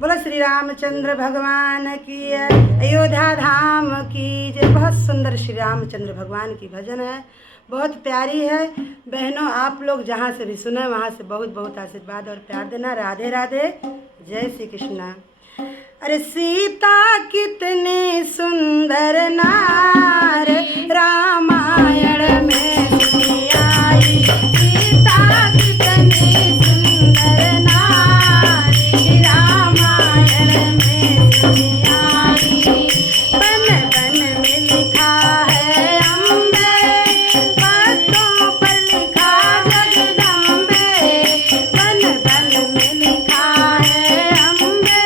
बोलो श्री रामचंद्र भगवान की अयोध्या धाम की जय। बहुत सुंदर श्री रामचंद्र भगवान की भजन है, बहुत प्यारी है। बहनों आप लोग जहाँ से भी सुने वहाँ से बहुत बहुत आशीर्वाद और प्यार देना। राधे राधे, जय श्री कृष्णा। अरे सीता कितनी सुंदर नार रामायण में सुनी आई। सीता कितनी सुंदर नार रामायण में सुनी आई। बन बन में लिखा है अम्बे, पत्तों पर लिखा जगदम्बे। बन बन में लिखा है अम्बे,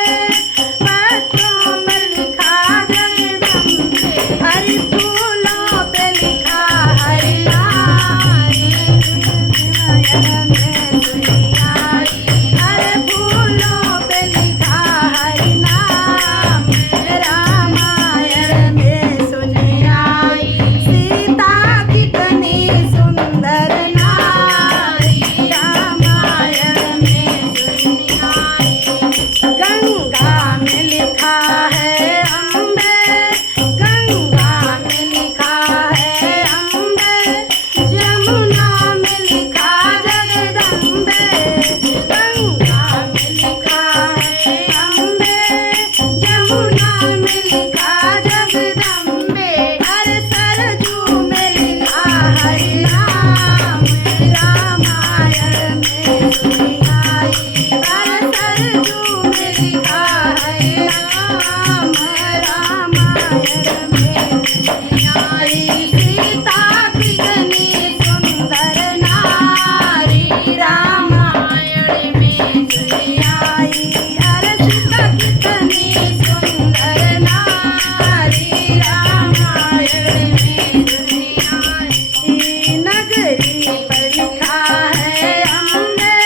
पत्तों पर लिखा जगदम्बे। हरि फूलों पे लिखा हरि नाम रामायण में सुनी आई। हरि फूलों पे लिखा हरि नाम रामायण में सुनी आई। सीता कितनी सुंदर नारी रामायण में सुनी आई। गंगा में लिखा है अम्बे, गंगा में लिखा है अम्बे। जमुना में लिखा जगदम्बे। गंगा में लिखा है अम्बे, जमुना में लिखा जगदम्बे। हर सरजू में लिखा हरि नाम रामायण में सुनी आई। हर सरजू में लिखा हरि नाम रामायण में सुनी आई। सीता कितनी सुंदर नारी रामायण में सुनी आई। अरे सीता कितनी सुंदर नारी रामायण में सुनी आई। नगरी पर लिखा है अम्बे,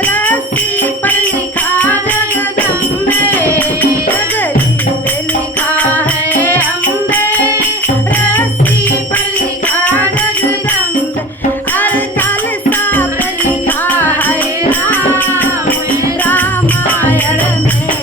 रस्सी पर लिखा जगदम्बे। नगरी पे लिखा है अम्बे, रस्सी पर लिखा जगदम्बे। अरे कलसा पे लिखा है राम रामायण में